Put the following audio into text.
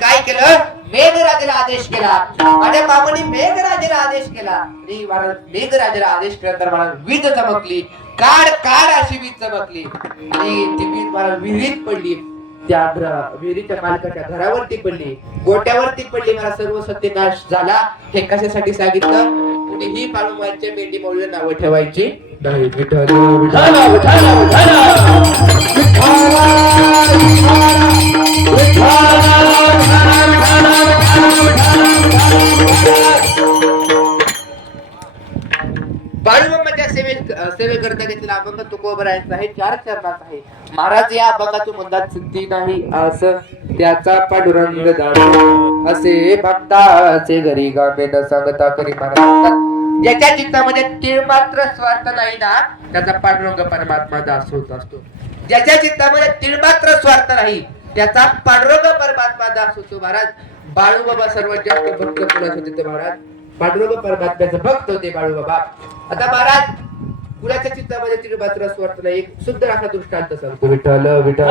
काय केलं? मेघराजेला आदेश केला. माझ्या मामाने मेघराजेला आदेश केला. आणि महाराज आदेश केला तर मला वीज चमकली. काड काड अशी वीज चमकली. आणि ती वीज मला विहिरीत पडली. त्या विहिरीच्या मालकाच्या घरावरती पडली. गोट्यावरती पडली. मला सर्व सत्यनाश झाला. हे कशासाठी सांगितलं? कुणीही बाळूमाईच्या मेंढी मौल्य नावं ठेवायची नाही. विठ्ठल. विठ्ठल सेवे सेवेकरता घेतलेला अभंग तुकोबरायचा आहे? चार चरणाचा आहे. महाराज या अभंगाची मुद्दा सिद्धी नाही असं त्याचा पांडुरंग दारू असे भक्ताचे घरी गावे न सांगता करी महाराज ज्याच्या चित्तामध्ये ते मात्र स्वार्थ नाही ना त्याचा पांडुरंग परमात्मा दास होत असतो. ज्याच्या चित्तामध्ये तीळ मात्र स्वार्थ नाही त्याचा पांडुरंग परमात्मा दास होतो महाराज बाळू बाबा सर्वात जास्त भक्त कुणाचे होते महाराज? पांडुरंग परमात्म्याचा भक्त होते बाळू बाबा आता महाराज कुणाच्या चित्तामध्ये तीळ मात्र स्वार्थ नाही एक सुंदर असा दृष्टांत सांगतो. विठ्ठल विठ्ठल